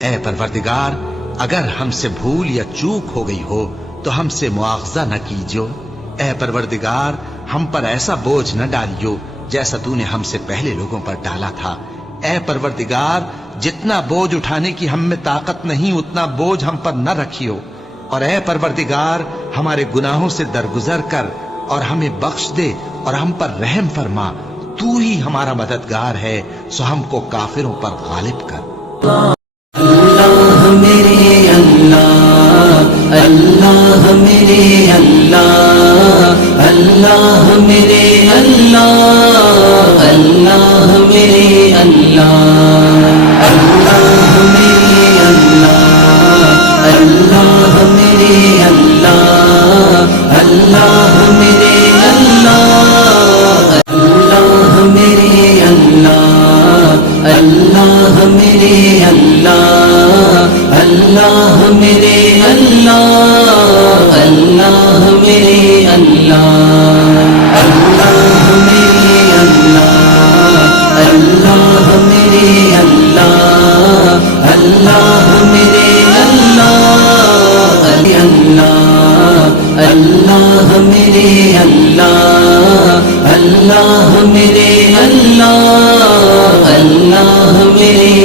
اے پروردگار، اگر ہم سے بھول یا چوک ہو گئی ہو تو ہم سے مواخذہ نہ کیجو۔ اے پروردگار، ہم پر ایسا بوجھ نہ ڈالیو جیسا تو نے ہم سے پہلے لوگوں پر ڈالا تھا۔ اے پروردگار، جتنا بوجھ اٹھانے کی ہم میں طاقت نہیں اتنا بوجھ ہم پر نہ رکھیو، اور اے پروردگار ہمارے گناہوں سے درگزر کر اور ہمیں بخش دے اور ہم پر رحم فرما۔ تو ہی ہمارا مددگار ہے، سو ہم کو کافروں پر غالب کر۔ اللہ میرے اللہ، اللہ میرے اللہ، اللہ میرے اللہ، اللہ میرے اللہ، اللہ میرے اللہ، اللہ میرے اللہ، اللہ میرے اللہ، اللہ میرے اللہ، اللہ میرے اللہ، اللہ میرے اللہ، اللہ میرے اللہ، اللہ میرے اللہ، اللہ میرے اللہ، اللہ میرے اللہ، اللہ میرے اللہ، اللہ میرے اللہ، اللہ میرے